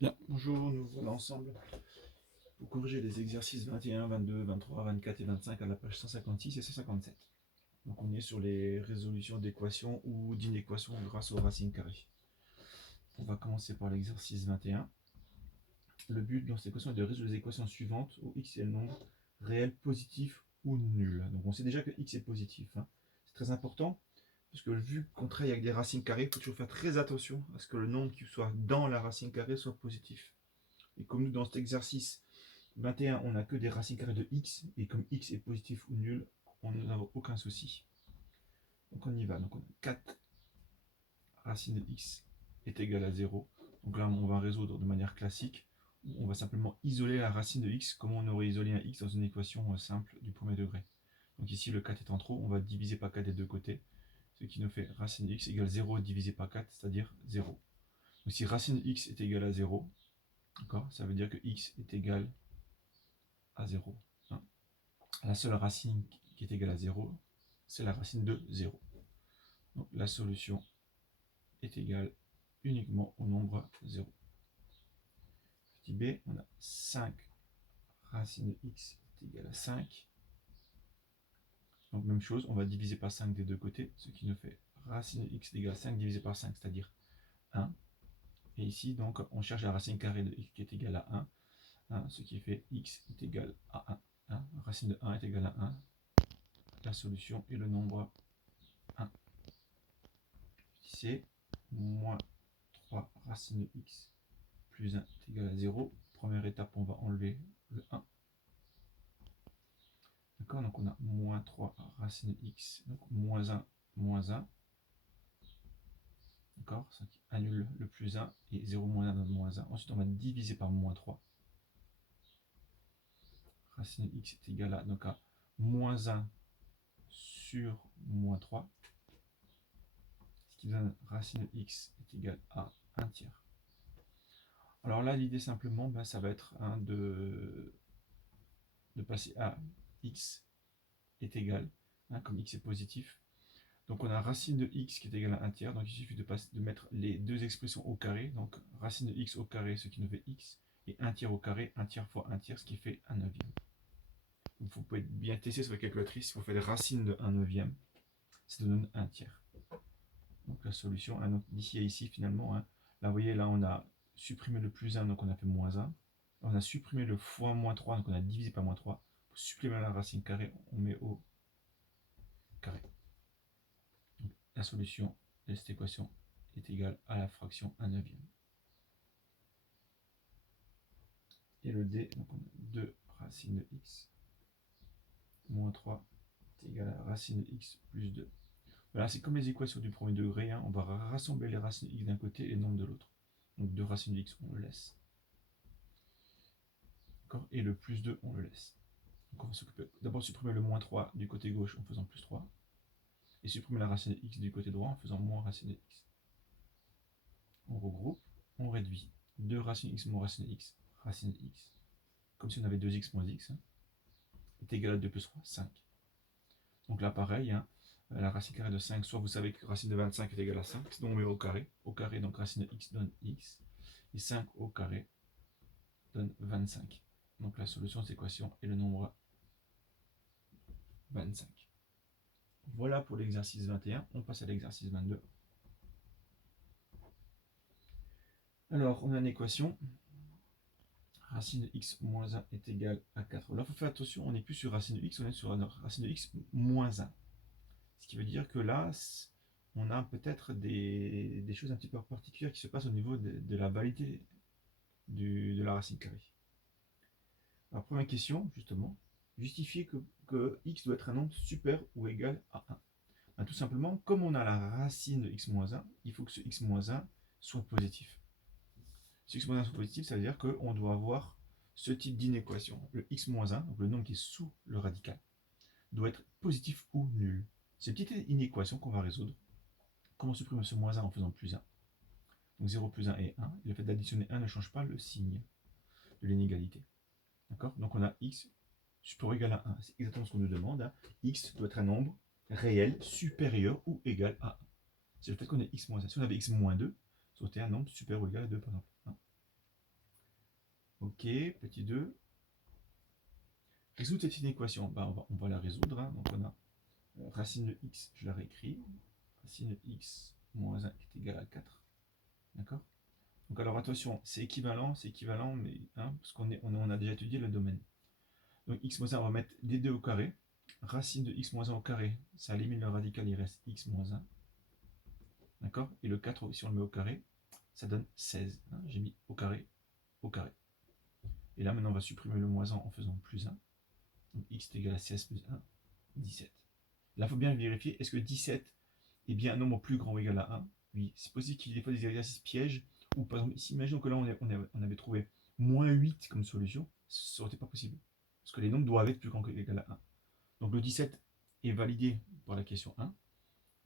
Bien, bonjour, nous voilà ensemble pour corriger les exercices 21, 22, 23, 24 et 25 à la page 156 et 157. Donc on est sur les résolutions d'équations ou d'inéquations grâce aux racines carrées. On va commencer par l'exercice 21. Le but dans cette équation est de résoudre les équations suivantes où x est le nombre réel positif ou nul. Donc on sait déjà que x est positif, hein. C'est très important parce que vu qu'on travaille avec des racines carrées, il faut toujours faire très attention à ce que le nombre qui soit dans la racine carrée soit positif. Et comme nous dans cet exercice 21, on n'a que des racines carrées de x, et comme x est positif ou nul, on n'a aucun souci. Donc on y va. Donc on a 4 racines de x est égal à 0. Donc là, on va résoudre de manière classique. On va simplement isoler la racine de x comme on aurait isolé un x dans une équation simple du premier degré. Donc ici, le 4 étant trop, on va diviser par 4 des deux côtés, ce qui nous fait racine de x égale 0 divisé par 4, c'est-à-dire 0. Donc si racine de x est égal à 0, ça veut dire que x est égal à 0. Hein. La seule racine qui est égale à 0, c'est la racine de 0. Donc la solution est égale uniquement au nombre 0. Petit b, on a 5 racine de x est égal à 5. Donc même chose, on va diviser par 5 des deux côtés, ce qui nous fait racine de x est égal à 5 divisé par 5, c'est-à-dire 1. Et ici, donc, on cherche la racine carrée de x qui est égale à 1, ce qui fait x est égal à 1. Racine de 1 est égale à 1. La solution est le nombre 1. C'est moins 3 racine de x plus 1 est égal à 0. Première étape, on va enlever le 1. D'accord, donc on a moins 3 racine de x, donc moins 1, moins 1. D'accord, ça annule le plus 1 et 0 moins 1 donne moins 1. Ensuite, on va diviser par moins 3. Racine de x est égal à, donc à moins 1 sur moins 3. Ce qui donne racine de x est égal à 1 tiers. Alors là, l'idée simplement, ça va être de passer à x est égal, comme x est positif. Donc on a racine de x qui est égal à 1 tiers, donc il suffit de mettre les deux expressions au carré, donc racine de x au carré, ce qui nous fait x, et 1 tiers au carré, 1 tiers fois 1 tiers, ce qui fait 1 neuvième. Donc vous pouvez bien tester sur la calculatrice, vous faites les racines de 1 neuvième, ça donne 1 tiers. Donc la solution, d'ici à ici finalement, là vous voyez, là on a supprimé le plus 1, donc on a fait moins 1. On a supprimé le fois moins 3, donc on a divisé par moins 3. Pour supprimer la racine carrée, on met au carré. Donc, la solution de cette équation est égale à la fraction 1 neuvième. Et le d, donc on a 2 racines de x moins 3 est égal à racine de x plus 2. Voilà, c'est comme les équations du premier degré, on va rassembler les racines de x d'un côté et les nombres de l'autre. Donc 2 racines de x, on le laisse. Et le plus 2, on le laisse. Donc on va s'occuper d'abord supprimer le moins 3 du côté gauche en faisant plus 3. Et supprimer la racine de x du côté droit en faisant moins racine de x. On regroupe, on réduit. 2 racine de x moins racine de x, racine de x, comme si on avait 2x moins x, est égal à 2 plus 3, 5. Donc là pareil, la racine carrée de 5, soit vous savez que racine de 25 est égale à 5, sinon on met au carré. Au carré, donc racine de x donne x, et 5 au carré donne 25. Donc la solution de cette équation est le nombre 25. Voilà pour l'exercice 21, on passe à l'exercice 22. Alors, on a une équation, racine de x moins 1 est égal à 4. Là, il faut faire attention, on n'est plus sur racine de x, on est sur racine de x moins 1. Ce qui veut dire que là, on a peut-être des choses un petit peu particulières qui se passent au niveau de la validité de la racine carrée. Alors, première question, justement, justifier que x doit être un nombre super ou égal à 1. Ben, tout simplement, comme on a la racine de x moins 1, il faut que ce x moins 1 soit positif. Si x moins 1 soit positif, ça veut dire qu'on doit avoir ce type d'inéquation. Le x moins 1, donc le nombre qui est sous le radical, doit être positif ou nul. C'est une petite inéquation qu'on va résoudre. Comment on supprime ce moins 1 en faisant plus 1. Donc 0 plus 1 est 1. Et le fait d'additionner 1 ne change pas le signe de l'inégalité. D'accord? Donc on a x supérieur ou égal à 1. C'est exactement ce qu'on nous demande. X doit être un nombre réel supérieur ou égal à 1. C'est le fait qu'on ait x moins 1. Si on avait x moins 2, ça aurait été un nombre supérieur ou égal à 2 par exemple. Ok, petit 2. Résoudre cette inéquation. Bah, on va la résoudre. Hein. Donc on a racine de x, je la réécris. Racine de x moins 1 est égal à 4. D'accord. Donc alors attention, c'est équivalent, mais hein, parce on a déjà étudié le domaine. Donc x moins 1, on va mettre des 2 au carré. Racine de x moins 1 au carré, ça élimine le radical, il reste x moins 1. D'accord. Et le 4, si on le met au carré, ça donne 16. Hein. J'ai mis au carré, au carré. Et là, maintenant, on va supprimer le moins 1 en faisant plus 1. Donc x est égal à 16 plus 1, 17. Là, il faut bien vérifier, est-ce que 17 est bien un nombre plus grand ou égal à 1? Oui, c'est possible qu'il y ait des fois des exercices pièges, ou par exemple, ici, imaginons que là, on avait trouvé moins 8 comme solution, ça n'aurait été pas possible. Parce que les nombres doivent être plus grands que égal à 1. Donc le 17 est validé par la question 1.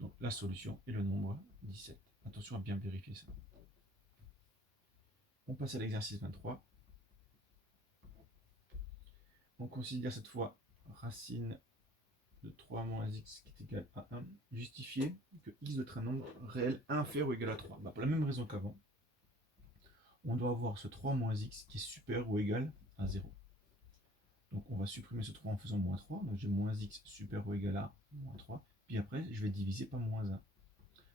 Donc la solution est le nombre 17. Attention à bien vérifier ça. On passe à l'exercice 23. On considère cette fois racine de 3 moins x qui est égal à 1. Justifier que x doit être un nombre réel inférieur ou égal à 3. Pour la même raison qu'avant, on doit avoir ce 3 moins x qui est supérieur ou égal à 0. Donc on va supprimer ce 3 en faisant moins 3. Donc j'ai moins x supérieur ou égal à moins 3. Puis après, je vais diviser par moins 1.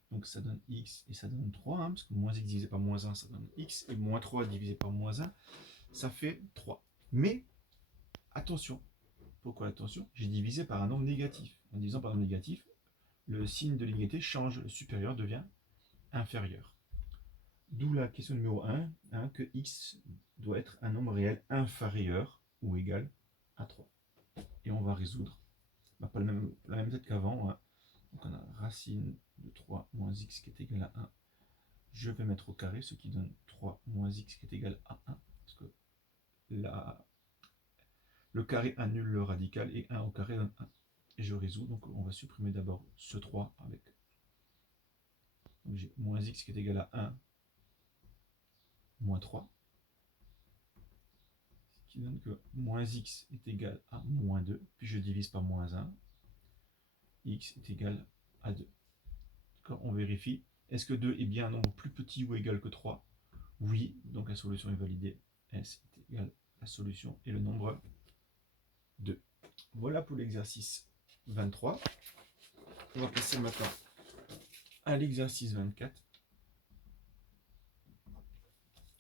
Donc ça donne x et ça donne 3, hein, parce que moins x divisé par moins 1, ça donne x, et moins 3 divisé par moins 1, ça fait 3. Mais, attention, pourquoi attention? J'ai divisé par un nombre négatif. En divisant par un nombre négatif, le signe de l'égalité change, le supérieur devient inférieur. D'où la question numéro 1, hein, que x doit être un nombre réel inférieur ou égal à 3. Et on va résoudre, pas la même méthode qu'avant. Hein. Donc on a racine de 3 moins x qui est égal à 1. Je vais mettre au carré, ce qui donne 3 moins x qui est égal à 1. Parce que le carré annule le radical et 1 au carré donne 1. Et je résous, donc on va supprimer d'abord ce 3 avec. Donc j'ai moins x qui est égal à 1 moins 3. Ce qui donne que moins x est égal à moins 2. Puis je divise par moins 1. X est égal à 2. On vérifie. Est-ce que 2 est bien un nombre plus petit ou égal que 3? Oui, donc la solution est validée. S est égal à la solution et le nombre 2. Voilà pour l'exercice 23. On va passer maintenant à l'exercice 24.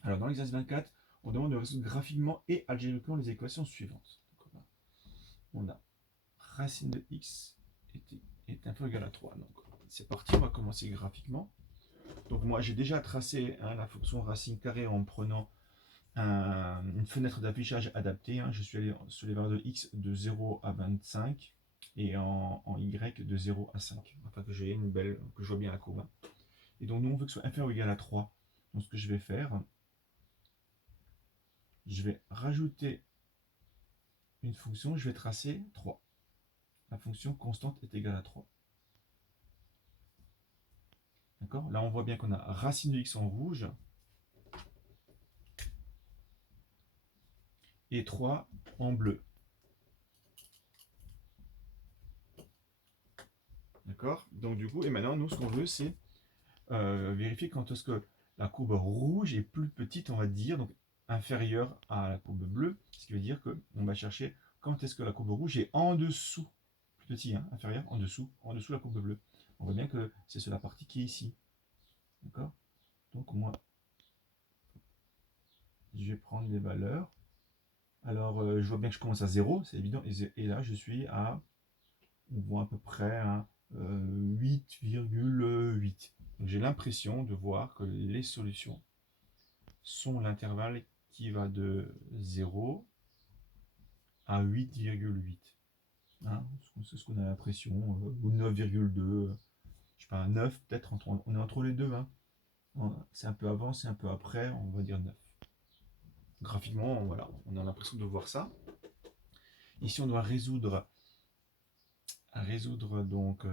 Alors dans l'exercice 24, on demande de résoudre graphiquement et algébriquement les équations suivantes. Donc, on a racine de x est inférieur ou égal à 3. Donc c'est parti, on va commencer graphiquement. Donc moi j'ai déjà tracé la fonction racine carrée en prenant une fenêtre d'affichage adaptée. Je suis allé sur les valeurs de x de 0 à 25 et en y de 0 à 5, afin que j'ai une belle, que je vois bien la courbe. Et donc nous on veut que ce soit inférieur ou égal à 3. Donc ce que je vais faire, je vais rajouter une fonction, je vais tracer 3. La fonction constante est égale à 3. D'accord? Là on voit bien qu'on a racine de x en rouge et 3 en bleu. D'accord? Donc du coup, et maintenant nous ce qu'on veut c'est vérifier quand est-ce que la courbe rouge est plus petite, on va dire, donc inférieure à la courbe bleue, ce qui veut dire qu'on va chercher quand est-ce que la courbe rouge est en dessous, plus petit, inférieur, en dessous de la courbe bleue. On voit bien que c'est sur la partie qui est ici. D'accord? Donc moi, je vais prendre les valeurs. Alors, je vois bien que je commence à 0, c'est évident, et là je suis à, on voit à peu près 8,8. Donc j'ai l'impression de voir que les solutions sont l'intervalle qui va de 0 à 8,8. C'est ce qu'on a l'impression, ou 9,2, je sais pas, 9 peut-être, on est entre les deux. C'est un peu avant, c'est un peu après, on va dire 9. Graphiquement, voilà, on a l'impression de voir ça. Ici, on doit résoudre donc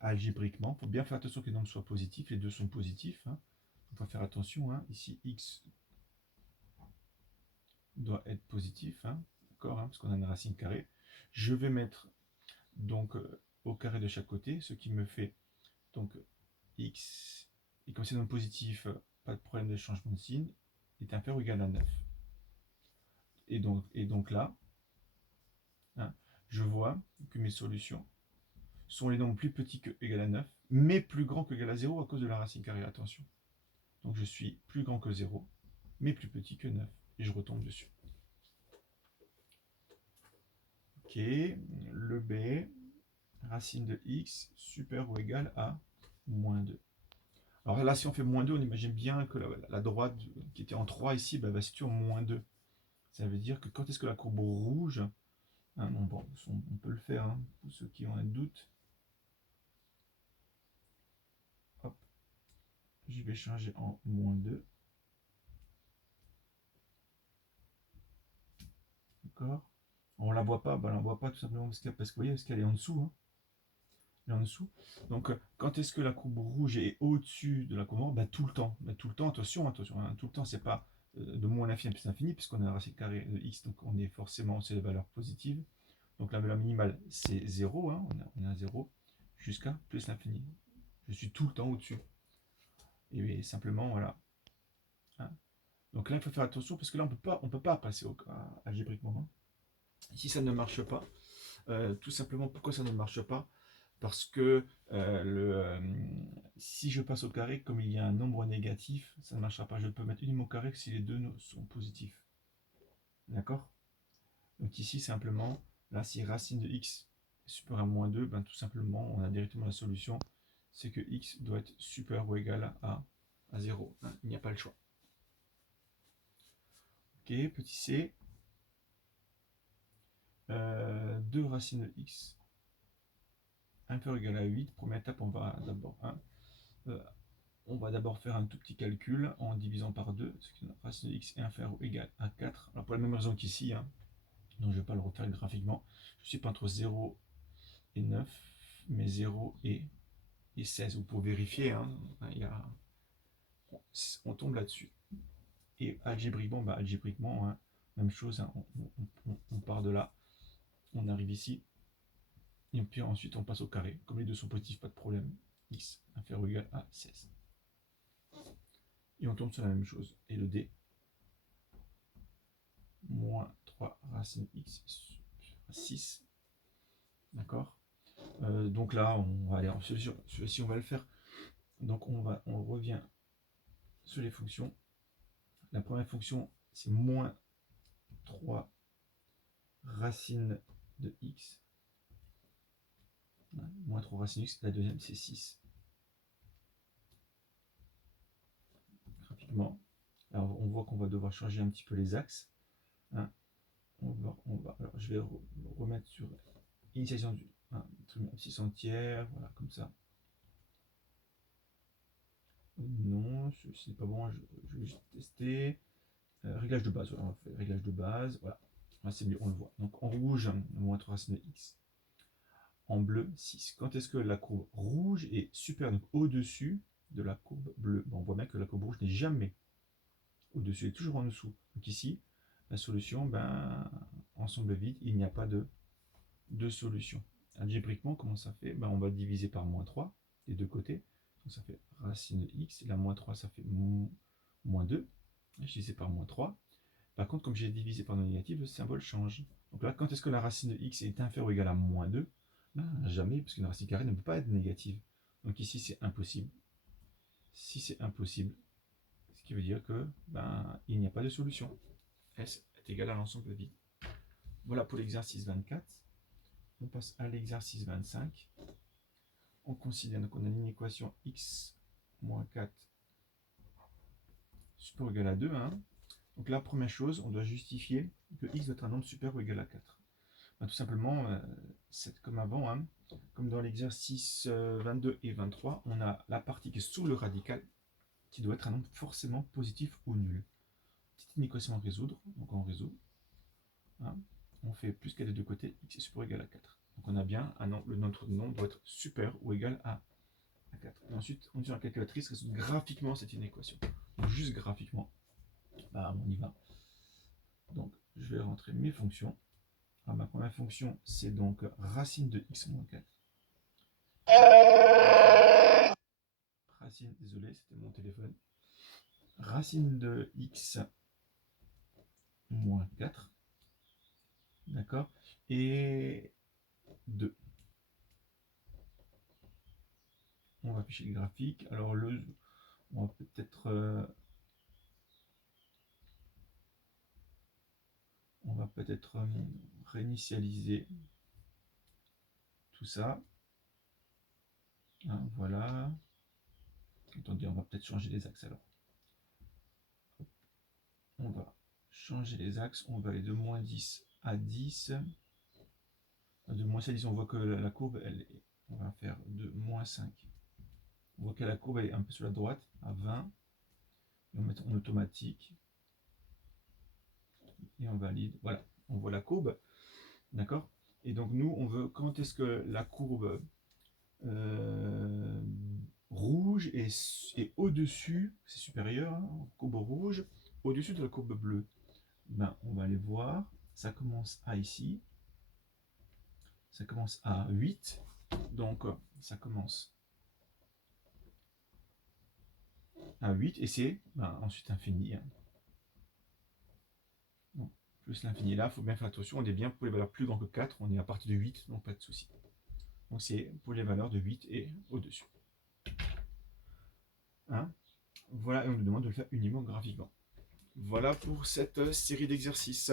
algébriquement. Il faut bien faire attention que les nombres soient positifs, les deux sont positifs. Il faut faire attention, ici x doit être positif, d'accord, parce qu'on a une racine carrée. Je vais mettre donc au carré de chaque côté, ce qui me fait donc x, et comme c'est non positif, pas de problème de changement de signe, est inférieur ou égal à 9. donc là, hein, je vois que mes solutions sont les nombres plus petits que égal à 9, mais plus grands que égal à 0 à cause de la racine carrée. Attention. Donc je suis plus grand que 0, mais plus petit que 9. Et je retombe dessus. Ok, le B, racine de x supérieur ou égal à moins 2. Alors là, si on fait moins 2, on imagine bien que la droite qui était en 3 ici va se situer en moins 2. Ça veut dire que quand est-ce que la courbe rouge, hein, bon, on peut le faire, hein, pour ceux qui ont un doute. Hop, je vais changer en moins 2. D'accord. On la voit pas, on la voit pas tout simplement parce que vous voyez, parce qu'elle est en dessous. Hein. Elle est en dessous. Donc, quand est-ce que la courbe rouge est au-dessus de la courbe noire? Tout le temps. Tout le temps, attention, hein, tout le temps, c'est pas de moins l'infini à plus l'infini, puisqu'on a la racine carrée de x, donc on est forcément, c'est la valeur positive. Donc la valeur minimale, c'est 0, hein, on a 0, jusqu'à plus l'infini. Je suis tout le temps au-dessus. Et simplement, voilà. Hein. Donc là, il faut faire attention, parce que là, on ne peut pas passer algébriquement. Hein. Si ça ne marche pas, tout simplement, pourquoi ça ne marche pas? Parce que si je passe au carré, comme il y a un nombre négatif, ça ne marchera pas. Je peux mettre uniquement au carré que si les deux sont positifs. D'accord? Donc ici, simplement, là, si racine de x est supérieur à moins 2, tout simplement, on a directement la solution. C'est que x doit être supérieur ou égal à 0. Hein, il n'y a pas le choix. Ok, petit c. 2 racines de x inférieur ou égal à 8. Première étape, on va d'abord faire un tout petit calcul en divisant par 2, ce qui racine de x est inférieur ou égal à 4. Alors pour la même raison qu'ici, hein, donc je ne vais pas le refaire graphiquement, je suis pas entre 0 et 9, mais 0 et 16. Vous pouvez vérifier, hein, on tombe là-dessus. Et algébriquement, hein, même chose, hein, on part de là, on arrive ici, et puis ensuite on passe au carré. Comme les deux sont positifs, pas de problème, x inférieur ou égal à 16. Et on tombe sur la même chose. Et le d, moins 3 racine x sur 6. D'accord. Donc là, on va aller en celui-ci, on va le faire. Donc on revient sur les fonctions. La première fonction, c'est moins 3 racine de x. Moins 3 racine de x. La deuxième, c'est 6. Graphiquement. Alors on voit qu'on va devoir changer un petit peu les axes. Hein. Alors je vais remettre sur initialisation du 6 entière, voilà, comme ça. Non, c'est pas bon, je vais juste tester. Réglage de base, voilà, on fait réglage de base, voilà. Là, c'est mieux, on le voit. Donc en rouge, moins 3 racine de x. En bleu, 6. Quand est-ce que la courbe rouge est supérieure, donc au-dessus de la courbe bleue? On voit bien que la courbe rouge n'est jamais au-dessus, elle est toujours en dessous. Donc ici, la solution, ensemble vide, il n'y a pas de solution. Algébriquement, comment ça fait? On va diviser par moins 3 des deux côtés. Donc ça fait racine de x, et la moins 3, ça fait moins 2. Je disais par moins 3. Par contre, comme j'ai divisé par non négatif, le symbole change. Donc là, quand est-ce que la racine de x est inférieure ou égale à moins 2? Jamais, parce qu'une racine carrée ne peut pas être négative. Donc ici, c'est impossible. Si c'est impossible, ce qui veut dire que il n'y a pas de solution. S est égal à l'ensemble vide. Voilà pour l'exercice 24. On passe à l'exercice 25. On considère qu'on a une équation x moins 4 supérieur ou égal à 2. Hein. Donc la première chose, on doit justifier que x doit être un nombre supérieur ou égal à 4. Tout simplement, c'est comme avant, hein, comme dans l'exercice 22 et 23, on a la partie qui est sous le radical, qui doit être un nombre forcément positif ou nul. C'est une équation à résoudre, donc on résout. Hein, on fait plus qu'à des deux côtés, x est supérieur ou égal à 4. Donc on a bien notre nombre doit être supérieur ou égal à 4. Et ensuite, on tire la calculatrice, résout graphiquement cette inéquation. Donc juste graphiquement, on y va. Donc je vais rentrer mes fonctions. Alors, ma première fonction, c'est donc racine de x moins 4. Racine, désolé, c'était mon téléphone. Racine de x moins 4. D'accord? Et 2. On va afficher le graphique. Alors, on va peut-être réinitialiser tout ça. Hein, voilà. Attendez, on va peut-être changer les axes alors. On va changer les axes. On va aller de moins 10 à 10. De moins 10 à 10, on voit que la courbe, on va faire de moins 5. On voit que la courbe est un peu sur la droite, à 20. Et on met en automatique. Et on valide. Voilà, on voit la courbe. D'accord? Et donc nous, on veut, quand est-ce que la courbe rouge est au-dessus, c'est supérieur, hein, courbe rouge, au-dessus de la courbe bleue. Ben, on va aller voir. Ça commence à ici. Ça commence à 8. Donc, ça commence à 8 et c'est ensuite infini. Hein. Donc, plus l'infini là, il faut bien faire attention. On est bien pour les valeurs plus grandes que 4. On est à partir de 8, donc pas de souci. Donc, c'est pour les valeurs de 8 et au-dessus. Hein, voilà, et on nous demande de le faire uniquement graphiquement. Voilà pour cette série d'exercices.